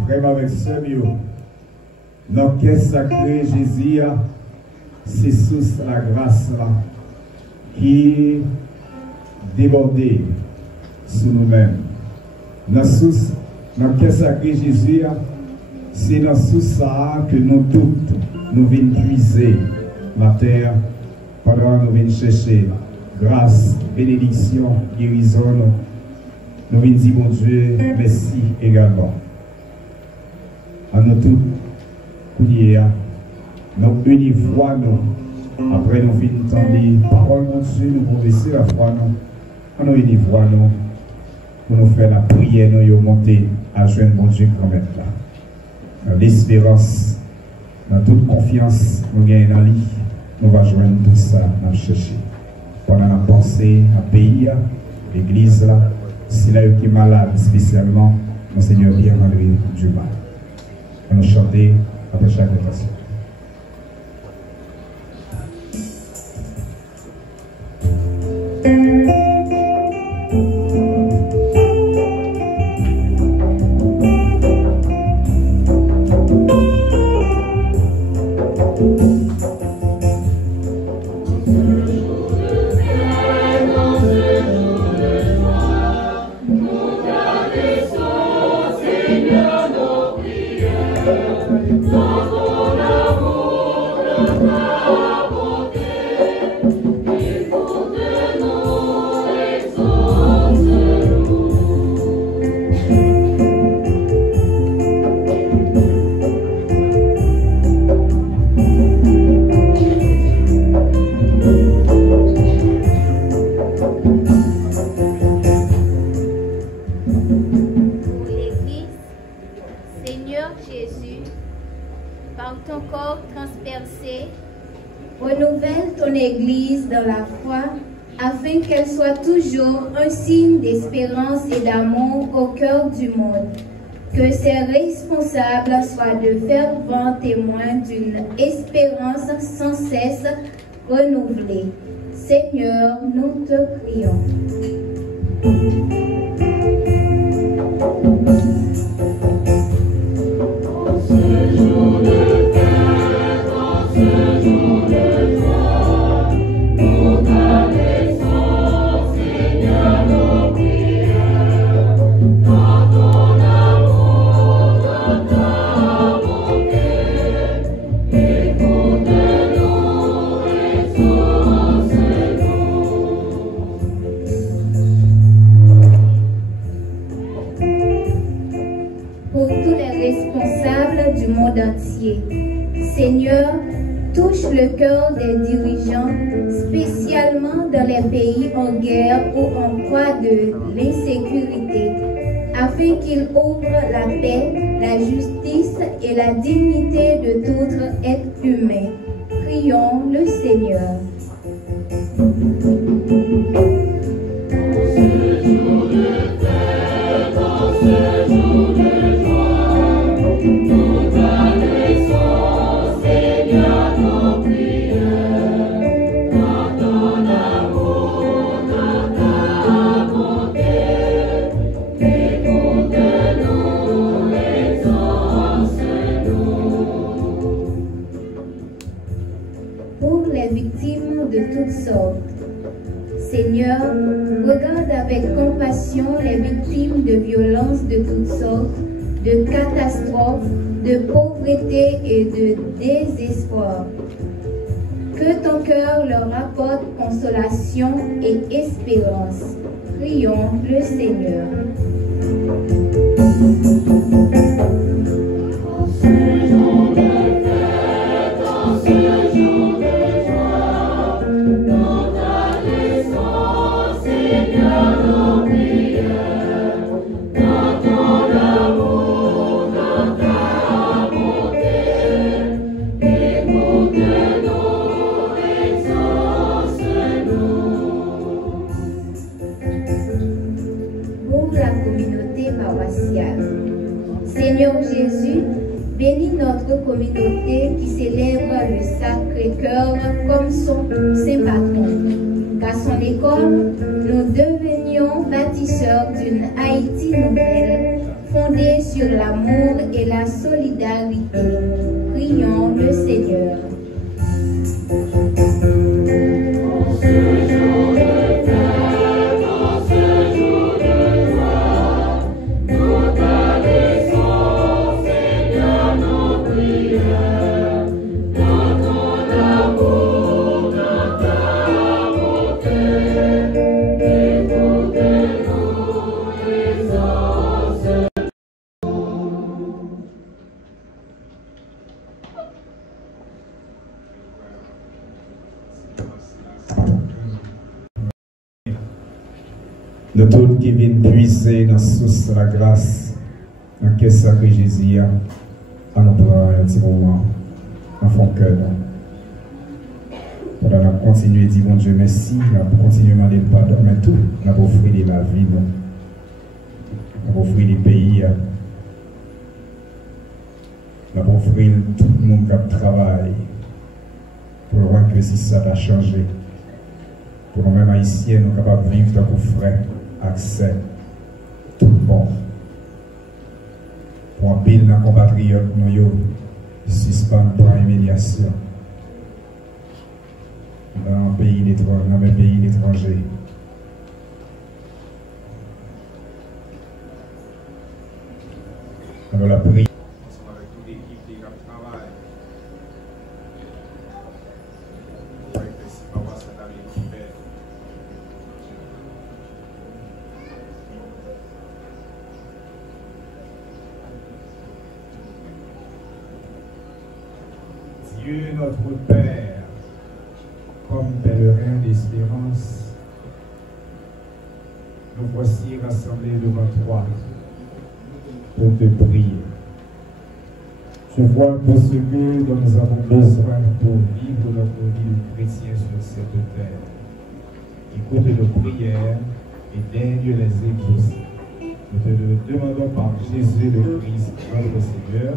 vraiment avec ce mieux. Dans le cœur sacré, Jésus, c'est sous la grâce là, qui débordait sur nous-mêmes. Dans le cœur sacré, Jésus, c'est dans sous ça que nous toutes, nous venons puiser la terre pendant que nous venons chercher grâce, bénédiction, guérison. Nous venons dire, mon Dieu, merci également. À nous tous, nous unissons nous. Après, nous finissons d'entendre parole, mon Dieu, nous progresser la foi, nous. Nous unissons nous. Pour nous faire la prière, nous monter à joindre mon Dieu quand même là. Dans l'espérance, dans toute confiance, nous gagnons dans lui. Nous allons joindre tout ça, nous chercher. Pendant la pensée, à pays, l'église là, c'est là qui est malade, spécialement, Monseigneur Pierre-André Dumas. On nous chanter après chaque occasion. Qu'elle soit toujours un signe d'espérance et d'amour au cœur du monde. Que ses responsables soient de fervents témoins d'une espérance sans cesse renouvelée. Seigneur, nous te prions. Seigneur, touche le cœur des dirigeants, spécialement dans les pays en guerre ou en proie de l'insécurité, afin qu'ils ouvrent la paix, la justice et la dignité de tout être humain. Prions le Seigneur. Seigneur, regarde avec compassion les victimes de violences de toutes sortes, de catastrophes, de pauvreté et de désespoir. Que ton cœur leur apporte consolation et espérance. Prions le Seigneur. Seigneur Jésus, bénis notre communauté qui célèbre le Sacré-Cœur comme son saint patron. Qu'à son école, nous devenions bâtisseurs d'une Haïti nouvelle, fondée sur l'amour et la solidarité. Prions le Seigneur. Nous tous qui viennent puiser dans la source de la grâce, dans le sacré Jésus, à nous prendre un petit moment, dans son cœur. Pour nous continuer à dire bon Dieu merci, nous continuer à demander le pardon, mais tout, nous avons offert la vie, nous avons offert les pays, nous avons offert tout le monde qui travaille, pour voir que si ça a changé, pour nous-mêmes haïtiens, nous sommes capables de vivre dans nos frères. Accès tout bon pour un pile dans compatriotes nous suspendre pour humiliation dans un pays d'étranger, dans un pays d'étranger. Alors la prière avec toute l'équipe qui travaille avec les six paroisses dans l'équipe. Dieu notre Père, comme pèlerin d'espérance, nous voici rassemblés devant toi pour te prier. Tu vois tout ce dont nous avons besoin pour vivre notre vie de chrétien sur cette terre. Écoute nos prières et daigne les exaucer. Nous te le demandons par Jésus le Christ, notre Seigneur.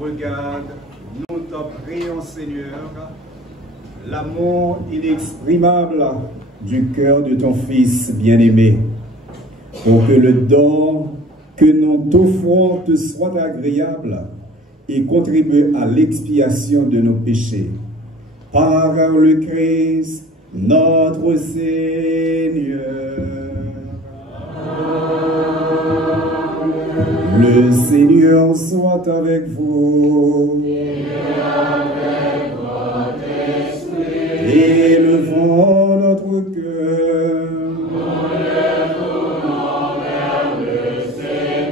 Regarde, nous te prions, Seigneur, l'amour inexprimable du cœur de ton Fils bien-aimé, pour que le don que nous t'offrons te soit agréable et contribue à l'expiation de nos péchés. Par le Christ, notre Seigneur. Le Seigneur soit avec vous. Et avec votre esprit. Élevons notre cœur. Nous le tournons vers le Seigneur.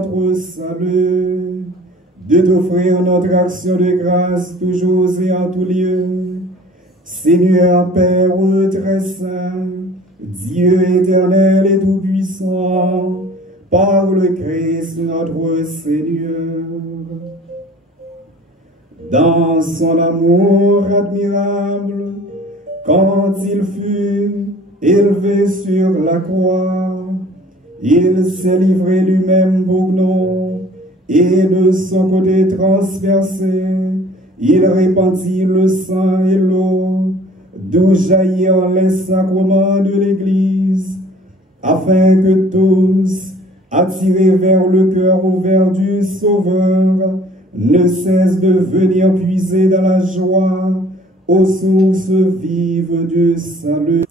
notre salut, de t'offrir notre action de grâce toujours et en tout lieu. Seigneur Père très saint, Dieu éternel et tout-puissant, par le Christ notre Seigneur. Dans son amour admirable, quand il fut élevé sur la croix, il s'est livré lui-même pour nous, et de son côté transpercé, il répandit le sang et l'eau, d'où jaillirent les sacrements de l'Église, afin que tous, attirés vers le cœur ouvert du Sauveur, ne cessent de venir puiser dans la joie aux sources vives du salut.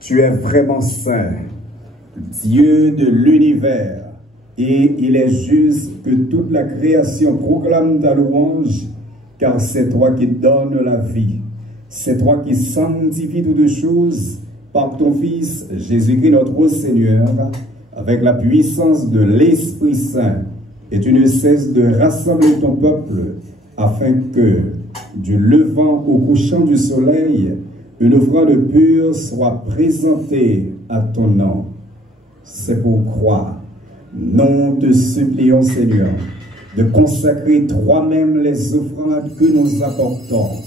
Tu es vraiment saint, Dieu de l'univers, et il est juste que toute la création proclame ta louange, car c'est toi qui donnes la vie. C'est toi qui sanctifies toutes choses par ton Fils Jésus-Christ notre Seigneur, avec la puissance de l'Esprit Saint, et tu ne cesses de rassembler ton peuple, afin que, du levant au couchant du soleil, une offrande pure soit présentée à ton nom. C'est pourquoi nous te supplions, Seigneur, de consacrer toi-même les offrandes que nous apportons.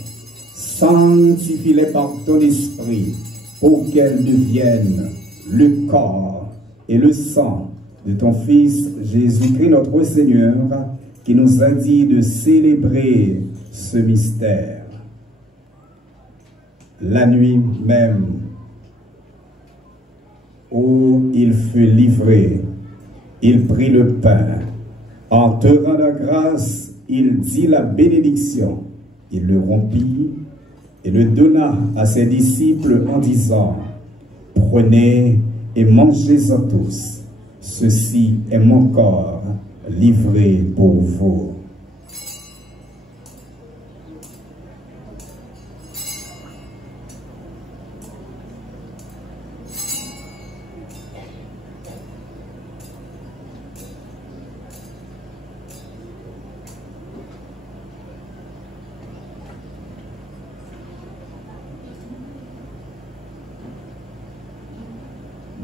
Sanctifie-les par ton esprit pour qu'elles deviennent le corps et le sang de ton Fils Jésus-Christ notre Seigneur, qui nous a dit de célébrer ce mystère. La nuit même où il fut livré, il prit le pain. En te rendant grâce, il dit la bénédiction. Il le rompit et le donna à ses disciples en disant: prenez et mangez-en tous. Ceci est mon corps livré pour vous.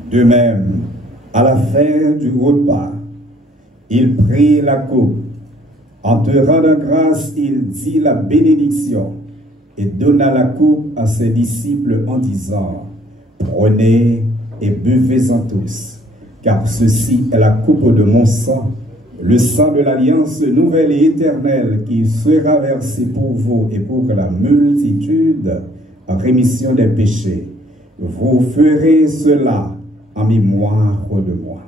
De même, à la fin du repas, il prit la coupe. En te rendant grâce, il dit la bénédiction et donna la coupe à ses disciples en disant: prenez et buvez-en tous, car ceci est la coupe de mon sang, le sang de l'alliance nouvelle et éternelle qui sera versé pour vous et pour la multitude en rémission des péchés. Vous ferez cela en mémoire de moi.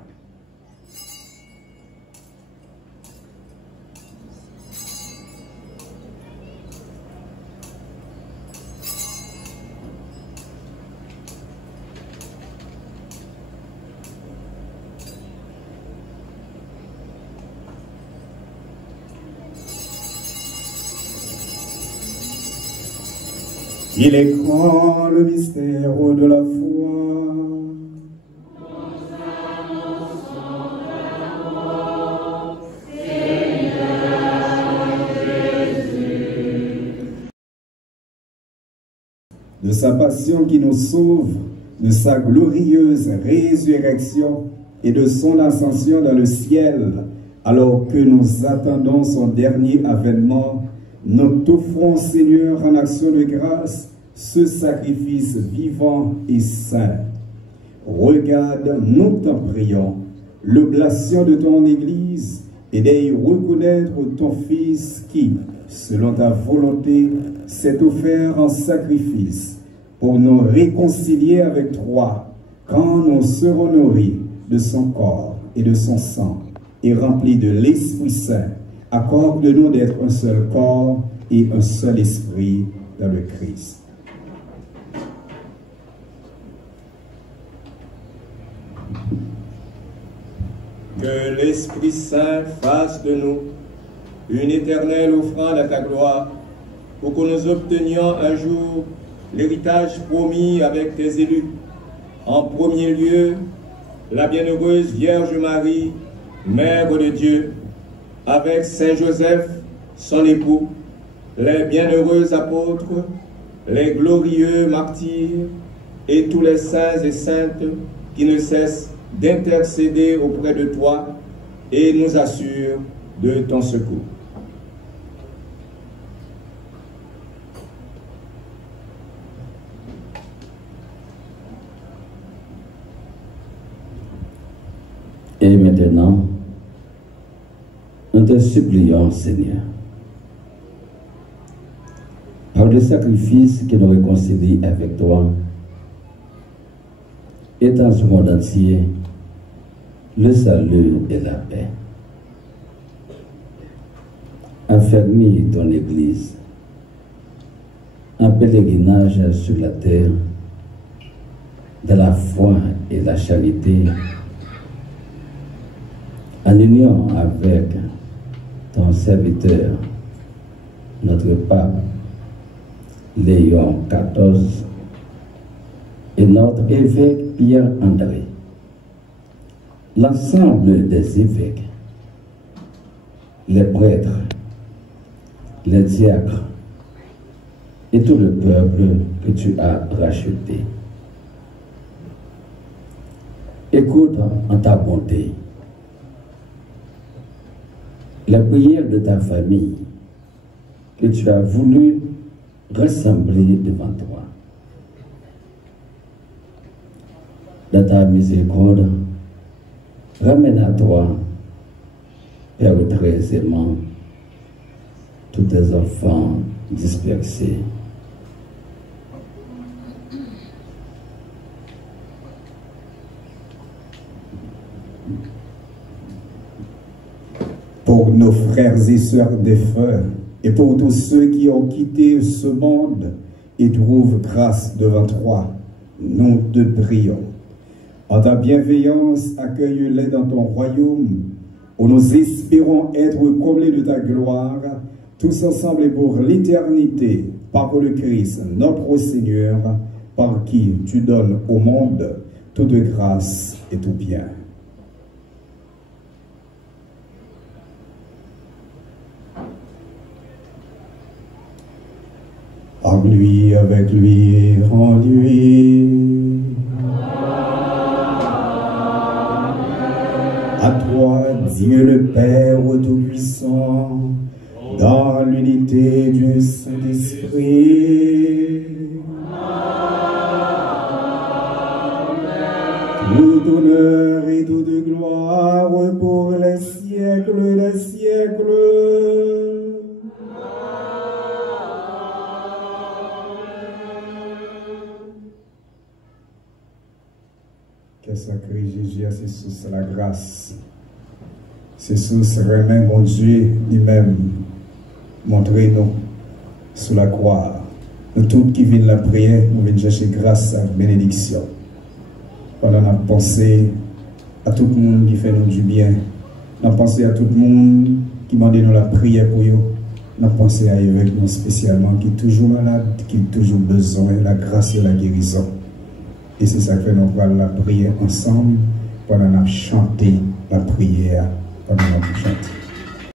Il est grand le mystère de la foi. Seigneur, de sa passion qui nous sauve, de sa glorieuse résurrection et de son ascension dans le ciel, alors que nous attendons son dernier avènement, nous t'offrons, Seigneur, en action de grâce, ce sacrifice vivant et saint. Regarde, nous t'en prions, l'oblation de ton Église et d'y reconnaître ton Fils qui, selon ta volonté, s'est offert en sacrifice pour nous réconcilier avec toi quand nous serons nourris de son corps et de son sang et remplis de l'Esprit Saint. Accorde-nous d'être un seul corps et un seul esprit dans le Christ. Que l'Esprit Saint fasse de nous une éternelle offrande à ta gloire, pour que nous obtenions un jour l'héritage promis avec tes élus. En premier lieu, la bienheureuse Vierge Marie, Mère de Dieu, avec Saint Joseph, son époux, les bienheureux apôtres, les glorieux martyrs et tous les saints et saintes qui ne cessent d'intercéder auprès de toi et nous assurent de ton secours. Et maintenant, nous te supplions, Seigneur, par le sacrifice qui nous réconcilie avec toi, et dans ce monde entier, le salut et la paix. Affermis ton Église, un pèlerinage sur la terre, de la foi et la charité, en union avec ton serviteur, notre pape Léon XIV et notre évêque Pierre-André, l'ensemble des évêques, les prêtres, les diacres et tout le peuple que tu as racheté. Écoute en ta bonté la prière de ta famille que tu as voulu rassembler devant toi. Dans ta miséricorde, ramène à toi, Père très aimant, tous tes enfants dispersés. Pour nos frères et sœurs défunts et pour tous ceux qui ont quitté ce monde et trouvent grâce devant toi, nous te prions. En ta bienveillance, accueille-les dans ton royaume, où nous espérons être comblés de ta gloire, tous ensemble et pour l'éternité, par le Christ, notre Seigneur, par qui tu donnes au monde toute grâce et tout bien. En lui, avec lui, en lui. À toi, Dieu le Père Tout-Puissant, dans l'unité du Saint-Esprit. Tout honneur et toute gloire pour les siècles des siècles. Que sacré Jésus a ses sources la grâce. Ses sources remet mon Dieu lui-même. Montrez-nous sous la croix. Nous tous qui viennent la prière, nous venons chercher grâce à bénédiction. Pendant la pensée à tout le monde qui fait nous du bien. Nous pensé à tout le monde qui m'a donné la prière pour eux. Nous pensé à avec nous spécialement qui est toujours malade, qui a toujours besoin de la grâce et de la guérison. Et c'est ça que fait nous allons la prière ensemble pendant qu'on a chanté la prière pendant qu'on chante.